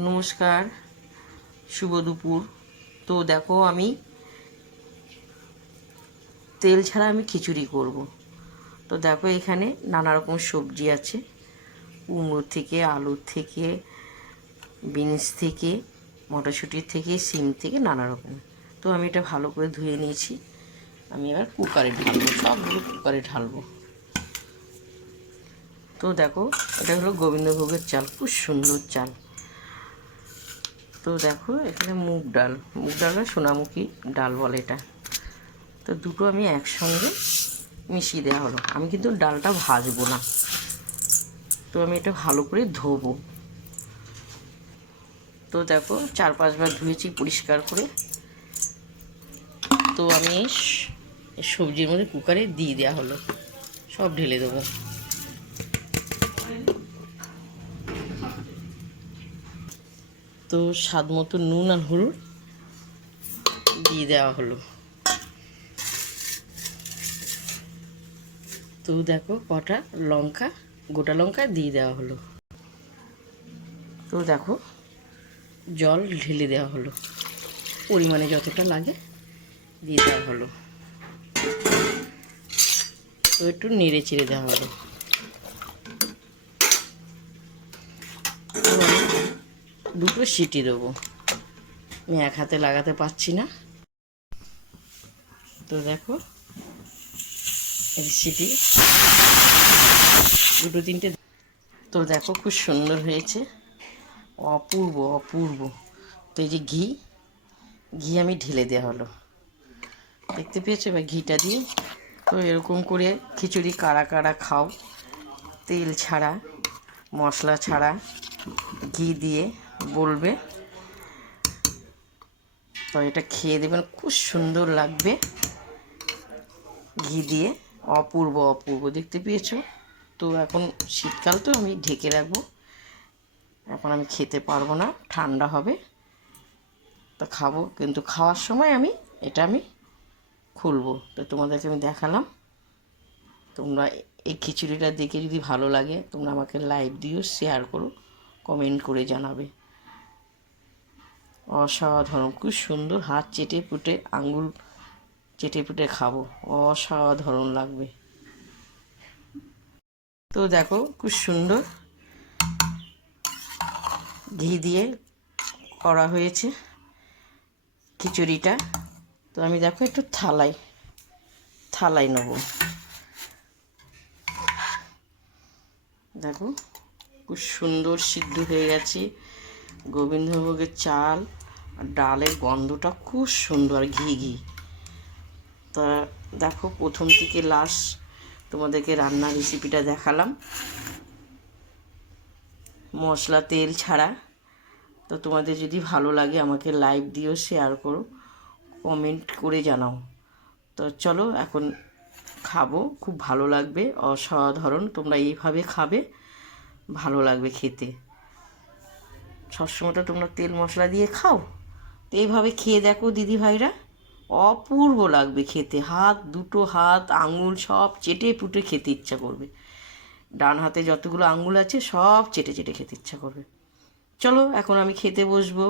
নমস্কার, শুভ দুপুর। তো দেখো, আমি তেল ছাড়া খিচুড়ি করব। তো দেখো, এখানে নানা রকম সবজি আছে, কুমড়ো থেকে, আলুর থেকে, বিনস থেকে, মটরশুঁটির থেকে, সিম থেকে, নানা রকম। তো আমি এটা ভালো করে ধুয়ে নিয়েছি। আমি এবার কুকারে ঢালবো, সবগুলো কুকারে ঢালবো। তো দেখো, এটা হলো গোবিন্দভোগের চাল, খুব সুন্দর চাল। তো দেখো, এখানে মুগ ডাল বা সোনামুখী ডাল বলে এটা। তো দুটো আমি একসঙ্গে মিশিয়ে দেওয়া হলো। আমি কিন্তু ডালটা ভাজবো না। তো আমি এটা ভালো করে ধোবো। তো দেখো, 4-5 বার ধুয়েছি পরিষ্কার করে। তো আমি এই সবজির মধ্যে কুকারে দিয়ে দেওয়া হলো, সব ঢেলে দেবো। তো স্বাদ মতো নুন আর হলুদ দিয়ে দেওয়া হলো। তো দেখো, কটা লঙ্কা, গোটা লঙ্কা দিয়ে দেওয়া হলো। তো দেখো, জল ঢেলে দেওয়া হলো, পরিমাণে যতটা লাগে দিয়ে দেওয়া হলো। তো একটু নেড়ে চেড়ে দেওয়া হলো। দুটো সিটি দেবো, আমি এক হাতে লাগাতে পারছি না। তো দেখো, এই সিটি দুটো তিনটে। তো দেখো, খুব সুন্দর হয়েছে, অপূর্ব অপূর্ব। তো এই যে ঘি আমি ঢেলে দেওয়া হলো, দেখতে পেয়েছো? এবার ঘিটা দিয়ে, তো এরকম করে খিচুড়ি কারা কারা খাও তেল ছাড়া, মশলা ছাড়া, ঘি দিয়ে, বলবে। তো এটা খেয়ে দেবেন, খুব সুন্দর লাগবে ঘি দিয়ে, অপূর্ব অপূর্ব। দেখতে পেয়েছো? তো এখন শীতকাল, তো আমি ঢেকে রাখবো। এখন আমি খেতে পারবো না, ঠান্ডা হবে। তো খাবো, কিন্তু খাওয়ার সময় এটা খুলবো। তো তোমাদেরকে আমি দেখালাম। তোমরা এই খিচুড়িটা দেখে যদি ভালো লাগে, তোমরা আমাকে লাইক দিও, শেয়ার করো, কমেন্ট করে জানাবে। অসাধারণ, খুব সুন্দর। হাত চেটে পুটে, আঙুল চেটে পুটে খাবো, অসাধারণ লাগবে। তো দেখো, খুব সুন্দর ঘি দিয়ে করা হয়েছে খিচুড়িটা। তো আমি দেখো, একটু থালায় নেব। দেখো, খুব সুন্দর সিদ্ধ হয়ে গেছে। গোবিন্দভোগের চাল আর ডালের গন্ধটা খুব সুন্দর, ঘি। তা দেখো, প্রথম থেকে লাস্ট তোমাদেরকে রান্নার রেসিপিটা দেখালাম, মশলা তেল ছাড়া। তো তোমাদের যদি ভালো লাগে, আমাকে লাইক দিও, শেয়ার করো, কমেন্ট করে জানাও। তো চলো, এখন খাবো, খুব ভালো লাগবে, অসাধারণ। তোমরা এইভাবে খাবে, ভালো লাগবে খেতে। সবসময় তো তোমরা তেল মশলা দিয়ে খাও, তো এইভাবে খেয়ে দেখো দিদিভাইরা, অপূর্ব লাগবে খেতে। দুটো হাত আঙুল সব চেটে পুটে খেতে ইচ্ছা করবে। ডান হাতে যতগুলো আঙুল আছে, সব চেটে চেটে খেতে ইচ্ছা করবে। চলো, এখন আমি খেতে বসবো।